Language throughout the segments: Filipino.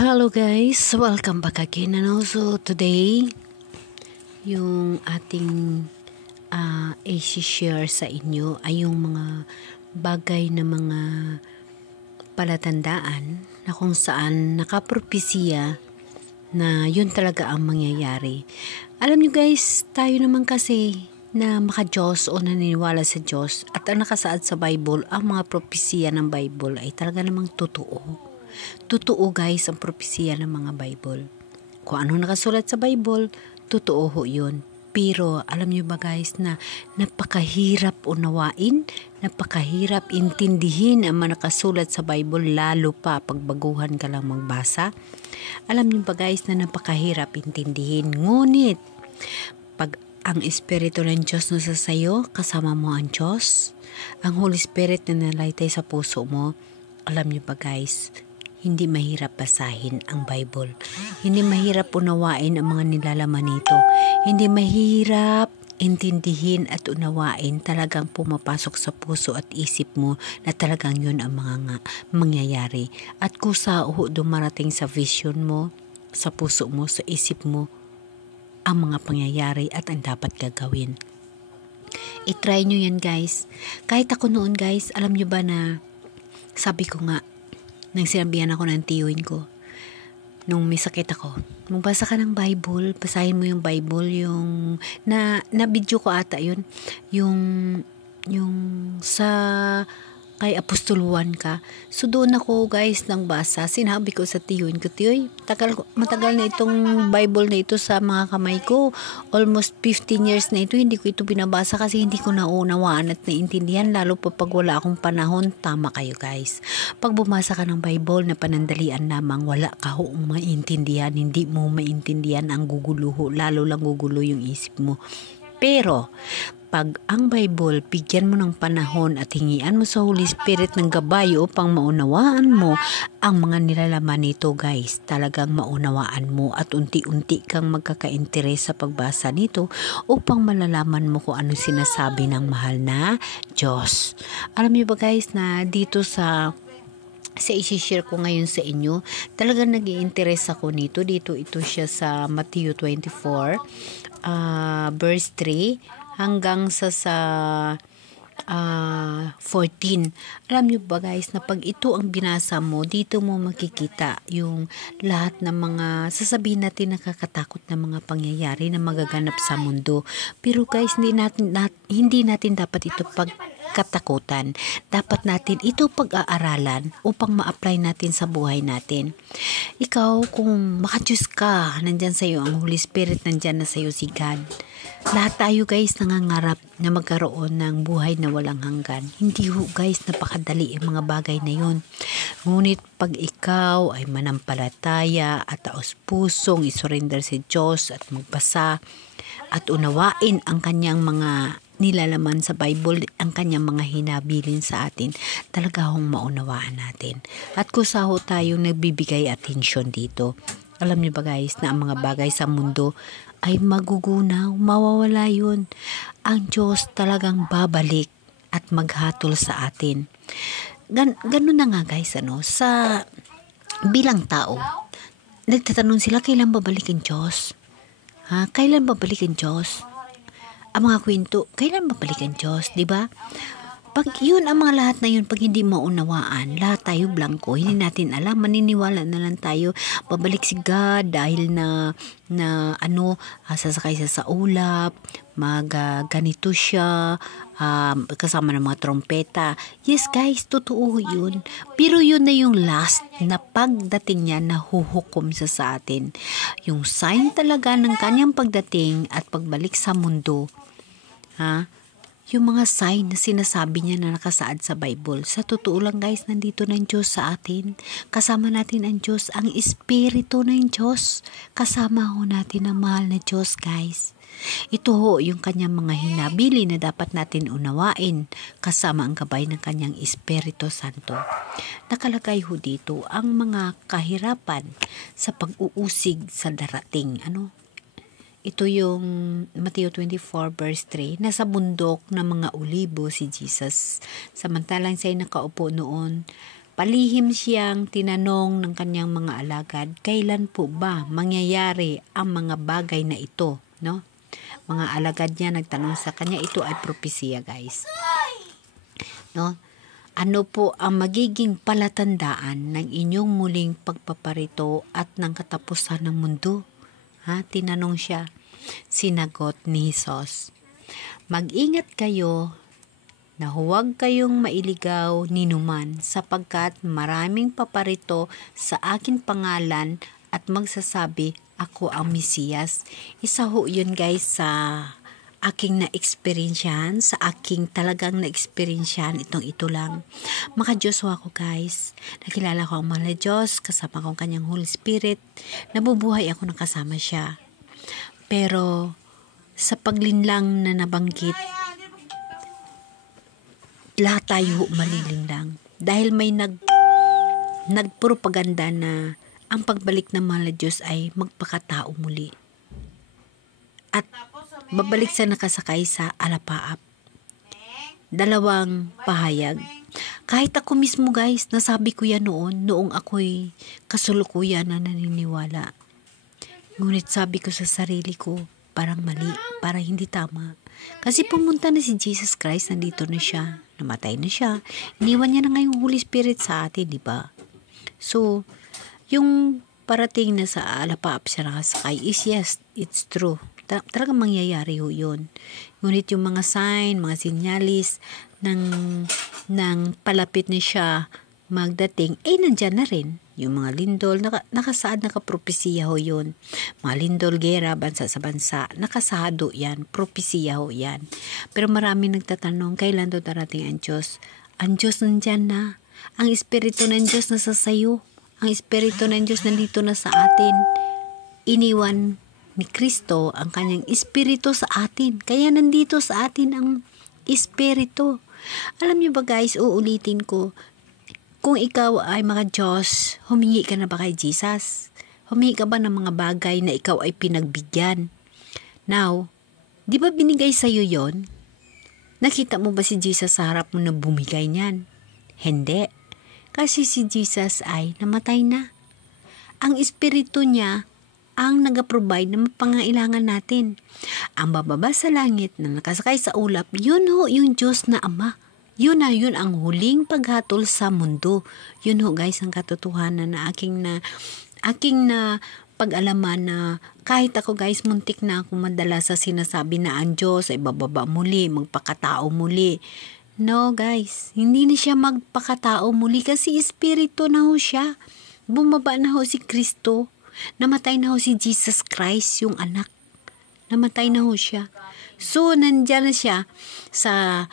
Hello guys, welcome back again. And also today, yung ating i-share sa inyo ay yung mga bagay na mga palatandaan na kung saan nakapropesiya na yun talaga ang mangyayari. Alam nyo guys, tayo naman kasi na maka-Diyos o naniniwala sa Diyos at ang nakasaad sa Bible, ang mga propesiya ng Bible ay talaga namang totoo. Totoo guys ang propesiya ng mga Bible. Kung ano nakasulat sa Bible, totoo ho yun. Pero alam nyo ba guys na napakahirap unawain, napakahirap intindihin ang mga nakasulat sa Bible, lalo pa pag baguhan ka lang magbasa. Alam nyo ba guys na napakahirap intindihin. Ngunit pag ang Espiritu ng Diyos nasa sayo, kasama mo ang Diyos, ang Holy Spirit na nalaytay sa puso mo, alam nyo ba guys, hindi mahirap basahin ang Bible. Hindi mahirap unawain ang mga nilalaman nito. Hindi mahirap intindihin at unawain. Talagang pumapasok sa puso at isip mo na talagang yun ang mga mangyayari. At kusa dumarating sa vision mo, sa puso mo, sa isip mo, ang mga pangyayari at ang dapat gagawin. I-try nyo yan guys. Kahit ako noon guys, alam nyo ba na sabi ko nga, nang sinabihan ako ng tiyuin ko, nung may sakit ako, magbasa ka ng Bible, basahin mo yung Bible, yung, na video ko ata yun, yung sa, kay Apostol Juan ka. So doon ako guys nang basa, sinabi ko sa tiyuin ko, tiyoy, matagal na itong Bible na ito sa mga kamay ko, almost 15 years na ito, hindi ko ito binabasa kasi hindi ko naunawaan at naintindihan, lalo pa pag wala akong panahon. Tama kayo guys, pag bumasa ka ng Bible na panandalian lamang, wala ka hoong maintindihan, hindi mo maintindihan, ang guguluho, lalo lang gugulo yung isip mo. Pero pag ang Bible, bigyan mo ng panahon at hingian mo sa Holy Spirit ng gabay upang maunawaan mo ang mga nilalaman nito guys. Talagang maunawaan mo at unti-unti kang magkaka-interes sa pagbasa nito upang malalaman mo kung ano sinasabi ng mahal na Diyos. Alam niyo ba guys na dito sa i-share ko ngayon sa inyo, talagang nag-i-interest ako nito. Dito ito siya sa Matthew 24, verse 3, hanggang sa 14. Alam nyo ba guys na pag ito ang binasa mo, dito mo makikita yung lahat ng mga sasabihin natin nakakatakot na mga pangyayari na magaganap sa mundo. Pero guys, hindi natin dapat ito pagkatakutan. Dapat natin ito pag-aaralan upang ma-apply natin sa buhay natin. Ikaw, kung maka-Diyos ka, nandyan sa'yo ang Holy Spirit, nandyan na sa'yo si God. Lahat tayo guys nangangarap na magkaroon ng buhay na walang hanggan. Hindi ho guys, napakadali ang mga bagay na yun. Ngunit pag ikaw ay manampalataya at taos pusong isurrender sa Diyos at magbasa at unawain ang kanyang mga nilalaman sa Bible, ang kanyang mga hinabilin sa atin, talaga hong maunawaan natin. At kusa ho tayong nagbibigay atensyon dito. Alam niyo ba guys na ang mga bagay sa mundo ay magugunaw, mawawala yun. Ang Diyos talagang babalik at maghatol sa atin. Ganun na nga guys, sa bilang tao, nagtatanong sila, kailan babalik ang Diyos? Kailan babalik ang Diyos? Ang mga kwento, kailan babalik ang Diyos? Diba? Pag yun, ang mga lahat na yun, pag hindi maunawaan, lahat tayo blanco, hindi natin alam, maniniwala na lang tayo, babalik si God dahil sasakay siya sa ulap, ganito siya, kasama ng mga trompeta. Yes guys, totoo yun. Pero yun na yung last na pagdating niya na huhukom siya sa atin. Yung sign talaga ng kanyang pagdating at pagbalik sa mundo, yung mga sign na sinasabi niya na nakasaad sa Bible. Sa totoo lang guys, nandito ng Diyos sa atin. Kasama natin ang Diyos, ang Espiritu ng Diyos. Kasama ho natin ang mahal na Diyos guys. Ito ho yung kanyang mga hinabili na dapat natin unawain kasama ang gabay ng kanyang Espiritu Santo. Nakalagay ho dito ang mga kahirapan sa pag-uusig sa darating. Ito yung Matthew 24 verse 3. Nasa bundok ng mga olibo si Jesus. Samantalang siya'y nakaupo noon, palihim siyang tinanong ng kanyang mga alagad, kailan po ba mangyayari ang mga bagay na ito, no? Mga alagad niya nagtanong sa kanya, ito ay propesya, guys. No? Ano po ang magiging palatandaan ng inyong muling pagpaparito at ng katapusan ng mundo? Tinanong siya. Sinagot ni Jesus, mag-ingat kayo na huwag kayong mailigaw ni numan sapagkat maraming paparito sa akin pangalan at magsasabi, ako ang Mesiyas. Isa ho yun, guys, sa aking na-experiensyahan, sa aking talagang na-experiensyahan, ito lang. Maka-Diyos ho ako, guys. Nakilala ko ang mahal na Diyos, kasama ko ang kanyang Holy Spirit. Nabubuhay ako na kasama siya. Pero sa paglinlang na nabanggit, lahat tayo malilinlang. Dahil may nagpropaganda na ang pagbalik ng mahal na Diyos ay magpakatao muli. At babalik sa nakasakay sa alapaap. Dalawang pahayag. Kahit ako mismo, guys, nasabi ko yan noong ako'y kasulukuyan na naniniwala. Ngunit sabi ko sa sarili ko, parang mali, parang hindi tama. Kasi pumunta na si Jesus Christ, nandito na siya, namatay na siya. Iniwan niya na ngayong Holy Spirit sa atin, di ba? So, yung parating na sa alapaap siya nakasakay is yes, it's true. Talagang mangyayari ho yun. Ngunit yung mga sign, mga sinyalis ng palapit na siya magdating, nandyan na rin. Yung mga lindol, nakasaad, nakapropesiya ho yun. Mga lindol, gera, bansa sa bansa, nakasado yan, propesiya ho yan. Pero marami nagtatanong, kailan daw darating ang Diyos? Ang Diyos nandyan na. Ang Espiritu ng Diyos nasa sayo. Ang Espiritu ng Diyos nandito na sa atin. Iniwan ni Kristo ang kanyang Espiritu sa atin. Kaya nandito sa atin ang Espiritu. Alam niyo ba, guys, uulitin ko, kung ikaw ay mga Diyos, humingi ka na ba kay Jesus? Humingi ka ba ng mga bagay na ikaw ay pinagbigyan? Now, di ba binigay sa'yo yon? Nakita mo ba si Jesus sa harap mo na bumigay niyan? Hindi. Kasi si Jesus ay namatay na. Ang Espiritu niya ang nag-provide ng pangailangan natin. Ang bababa sa langit na nakasakay sa ulap, yun ho yung Diyos na Ama. Yun ang huling paghatol sa mundo. Yun ho, guys, ang katotohanan na aking na pag-alaman na kahit ako, guys, muntik na ako madala sa sinasabi na ang Diyos ay bababa muli, magpakatao muli. No, guys, hindi na siya magpakatao muli kasi Espiritu na ho siya. Bumaba na ho si Kristo. Namatay na ho si Jesus Christ, yung anak. Namatay na ho siya. So, nandiyan na siya sa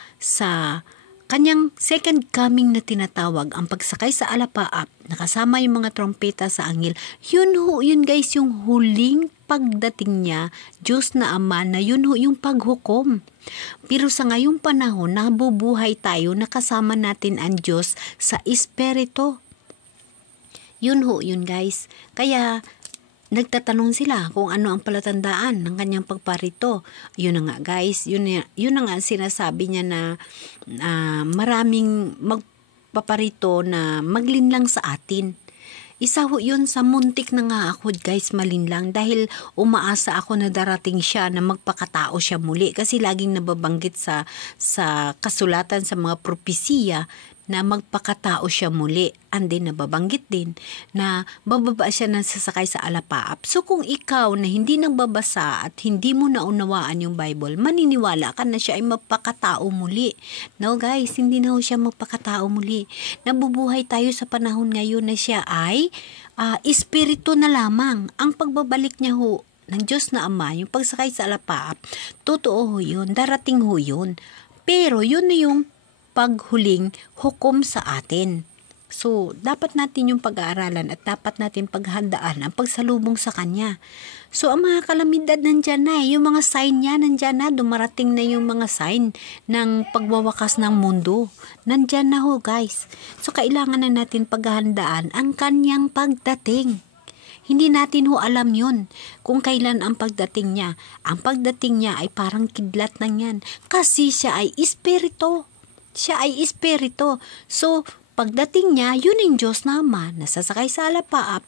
kanyang second coming na tinatawag, ang pagsakay sa alapaap, nakasama yung mga trompeta sa anghel. Yun guys, yung huling pagdating niya, Diyos na Ama, na yun yung paghukom. Pero sa ngayong panahon, nabubuhay tayo, nakasama natin ang Diyos sa Espiritu. Yun guys. Kaya, nagtatanong sila kung ano ang palatandaan ng kanyang pagparito. Yun na nga, guys. Yun na nga sinasabi niya na maraming magpaparito na maglinlang sa atin. Isa ho yun sa muntik na nga ako, guys, malinlang, dahil umaasa ako na darating siya, na magpakatao siya muli. Kasi laging nababanggit sa kasulatan, sa mga propesiya, na magpakatao siya muli. And then nababanggit din na bababa siya na sasakay sa alapaap. So kung ikaw na hindi nagbabasa at hindi mo naunawaan yung Bible, maniniwala ka na siya ay magpakatao muli. No, guys, hindi na ho siya magpakatao muli. Nabubuhay tayo sa panahon ngayon na siya ay Espiritu na lamang. Ang pagbabalik niya ho ng Diyos na Ama, yung pagsakay sa alapaap, totoo ho yun, darating ho yun. Pero yun na yung paghuling hukom sa atin. So, dapat natin yung pag-aaralan at dapat natin paghandaan ang pagsalubong sa Kanya. So, ang mga kalamidad nandyan na, yung mga sign niya nandyan na, dumarating na yung mga sign ng pagwawakas ng mundo. Nandyan na ho, guys. So, kailangan na natin paghandaan ang Kanyang pagdating. Hindi natin ho alam yun kung kailan ang pagdating niya. Ang pagdating niya ay parang kidlat lang yan. Kasi siya ay Espiritu. Siya ay Espiritu. So, pagdating niya, yun yung Diyos naman, nasasakay sa alapaap